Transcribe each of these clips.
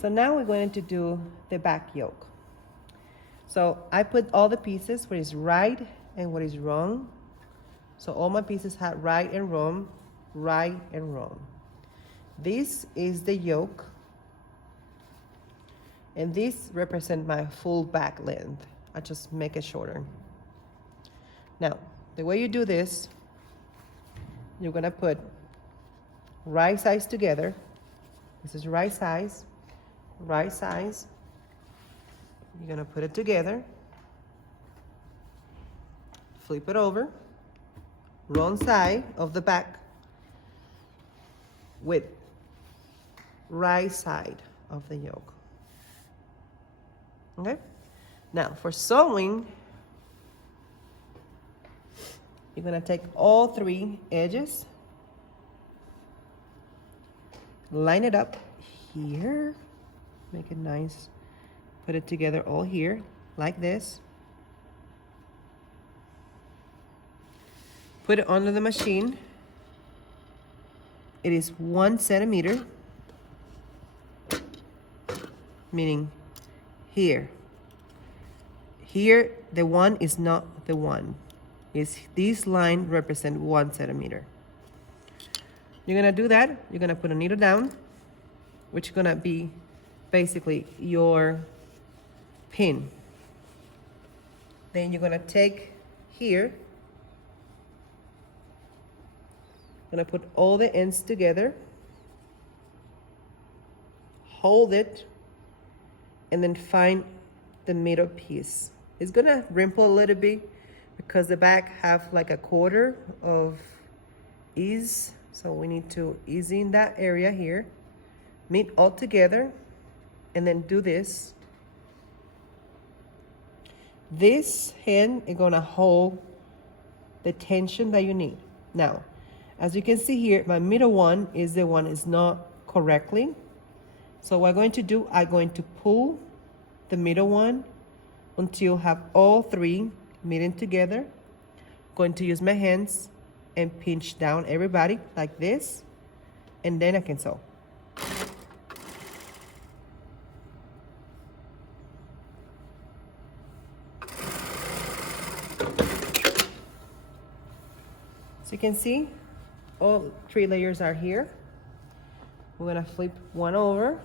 So now we're going to do the back yoke. So I put all the pieces, what is right and what is wrong. So all my pieces had right and wrong, right and wrong. This is the yoke, and this represents my full back length. I just make it shorter. Now, the way you do this, you're gonna put right sides together. This is right size, right size. You're gonna put it together, flip it over, wrong side of the back with right side of the yoke. Okay? Now for sewing, you're gonna take all 3 edges, line it up here, make it nice, put it together all here, like this. Put it under the machine. It is 1 centimeter, meaning here. Here, the 1 is not the 1. This line represents 1 centimeter. You're gonna do that. You're gonna put a needle down, which is gonna be basically your pin. Then you're gonna take here, gonna put all the ends together, hold it, and then find the middle piece. It's gonna wrinkle a little bit because the back have like a quarter of ease, so we need to ease in that area here. Meet all together, and then do this. This hand is gonna hold the tension that you need. Now, as you can see here, my middle one is the one is not correctly. So what I'm going to do, I'm going to pull the middle one until I have all 3 meeting together. Going to use my hands and pinch down everybody like this, and then I can sew. So you can see all 3 layers are here. We're gonna flip one over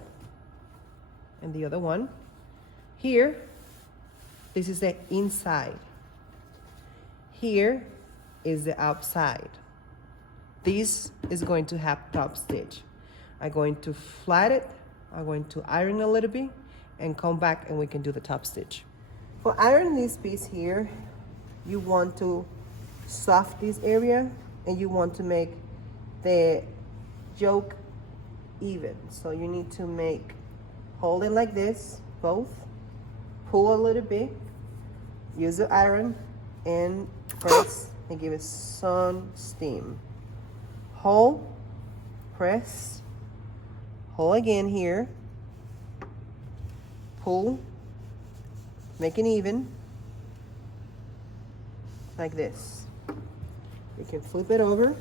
and the other one. Here, this is the inside. Here is the outside. This is going to have top stitch. I'm going to flat it, I'm going to iron a little bit, and come back and we can do the top stitch. For iron this piece here, you want to soft this area, and you want to make the yoke even. So you need to hold it like this, both, pull a little bit, use the iron, and press and give it some steam. Hold, press, hold again here, pull, make it even, like this. You can flip it over.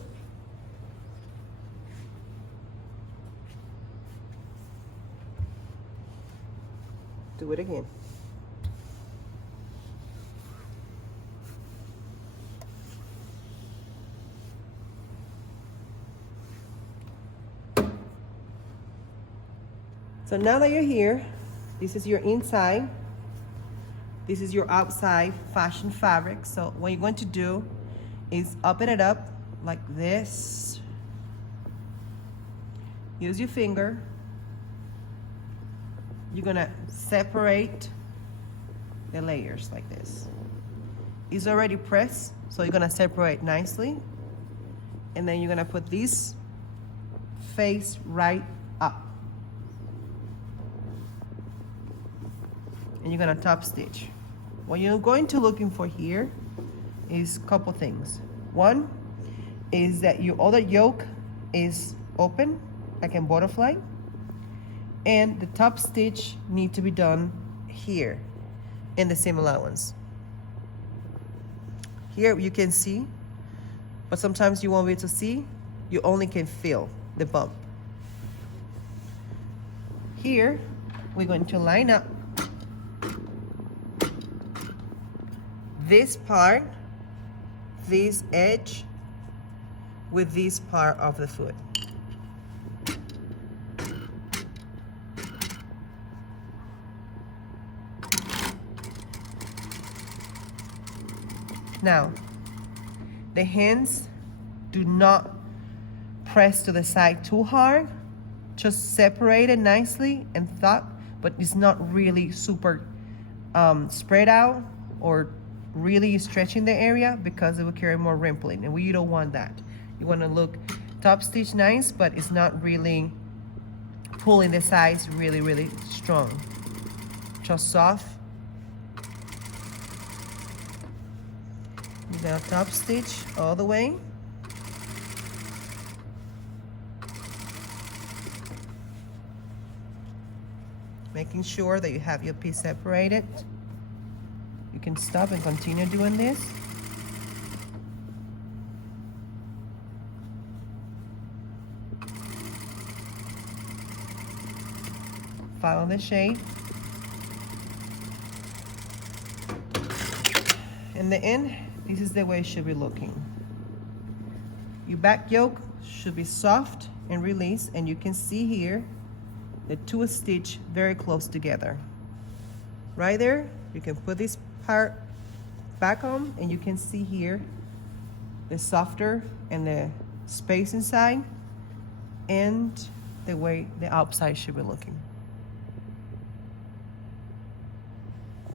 Do it again. So now that you're here, this is your inside, this is your outside fashion fabric. So what you're going to do is open it up like this. Use your finger. You're gonna separate the layers like this. It's already pressed, so you're gonna separate nicely. And then you're gonna put this face right up. And you're gonna top stitch. What you're going to looking for here is a couple things. One is that your other yoke is open, like a butterfly, and the top stitch need to be done here in the same allowance. Here you can see, but sometimes you won't be able to see. You only can feel the bump. Here we're going to line up this part, this edge, with this part of the foot. Now, the hands do not press to the side too hard, just separate it nicely and tuck, but it's not really super spread out or really stretching the area, because it will carry more rippling, and you don't want that. You want to look top stitch nice, but it's not really pulling the sides really strong. Just soft. You're gonna top stitch all the way. Making sure that you have your piece separated. You can stop and continue doing this. Follow the shape. In the end, this is the way it should be looking. Your back yoke should be soft and released, and you can see here the two stitch very close together. Right there, you can put this part back on, and you can see here the softer and the space inside, and the way the outside should be looking.